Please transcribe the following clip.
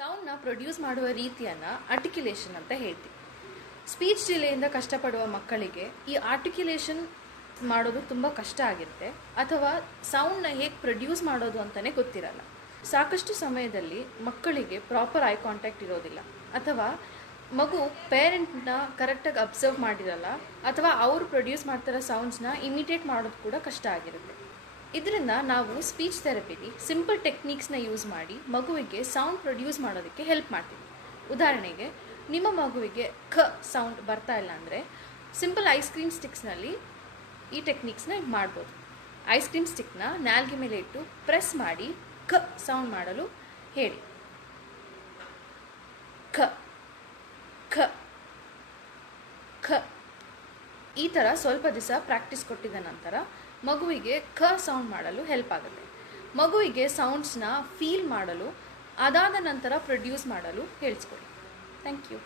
ಸೌಂಡ್ನ produce ಮಾಡುವ ರೀತಿಯನ್ನು articulation ಅಂತ ಹೇಳ್ತೀವಿ. ಸ್ಪೀಚ್ ಡಿಲೇಯಿಂದ ಕಷ್ಟಪಡುವ ಮಕ್ಕಳಿಗೆ ಈ ಆರ್ಟಿಕ್ಯುಲೇಷನ್ ಮಾಡೋದು ತುಂಬ ಕಷ್ಟ ಆಗಿರುತ್ತೆ, ಅಥವಾ ಸೌಂಡ್ನ ಹೇಗೆ ಪ್ರೊಡ್ಯೂಸ್ ಮಾಡೋದು ಅಂತಲೇ ಗೊತ್ತಿರಲ್ಲ. ಸಾಕಷ್ಟು ಸಮಯದಲ್ಲಿ ಮಕ್ಕಳಿಗೆ ಪ್ರಾಪರ್ ಐ ಕಾಂಟ್ಯಾಕ್ಟ್ ಇರೋದಿಲ್ಲ, ಅಥವಾ ಮಗು ಪೇರೆಂಟ್ನ ಕರೆಕ್ಟಾಗಿ ಅಬ್ಸರ್ವ್ ಮಾಡಿರಲ್ಲ, ಅಥವಾ ಅವರು ಪ್ರೊಡ್ಯೂಸ್ ಮಾಡ್ತಿರೋ ಸೌಂಡ್ಸ್ನ ಇಮಿಟೇಟ್ ಮಾಡೋದು ಕೂಡ ಕಷ್ಟ ಆಗಿರುತ್ತೆ. ಇದರಿಂದ ನಾವು ಸ್ಪೀಚ್ ಥೆರಪಿಲಿ ಸಿಂಪಲ್ ಟೆಕ್ನಿಕ್ಸ್ನ ಯೂಸ್ ಮಾಡಿ ಮಗುವಿಗೆ ಸೌಂಡ್ ಪ್ರೊಡ್ಯೂಸ್ ಮಾಡೋದಕ್ಕೆ ಹೆಲ್ಪ್ ಮಾಡ್ತೀವಿ. ಉದಾಹರಣೆಗೆ, ನಿಮ್ಮ ಮಗುವಿಗೆ ಖ ಸೌಂಡ್ ಬರ್ತಾ ಇಲ್ಲ ಅಂದರೆ ಸಿಂಪಲ್ ಐಸ್ ಕ್ರೀಮ್ ಸ್ಟಿಕ್ಸ್ನಲ್ಲಿ ಈ ಟೆಕ್ನಿಕ್ಸ್ನ ಮಾಡ್ಬೋದು. ಐಸ್ ಕ್ರೀಮ್ ಸ್ಟಿಕ್ನ ನಾಲ್ಗೆ ಮೇಲೆ ಇಟ್ಟು ಪ್ರೆಸ್ ಮಾಡಿ ಖ ಸೌಂಡ್ ಮಾಡಲು ಹೇಳಿ. ಖ ಖ ಖ ಈ ಥರ ಸ್ವಲ್ಪ ದಿವಸ ಪ್ರಾಕ್ಟೀಸ್ ಕೊಟ್ಟಿದ ನಂತರ ಮಗುವಿಗೆ ಖ ಸೌಂಡ್ ಮಾಡಲು ಹೆಲ್ಪ್ ಆಗುತ್ತೆ. ಮಗುವಿಗೆ ಸೌಂಡ್ಸ್ನ ಫೀಲ್ ಮಾಡಲು, ಅದಾದ ನಂತರ ಪ್ರೊಡ್ಯೂಸ್ ಮಾಡಲು ಹೇಳಿಸ್ಕೊಡಿ. Thank you.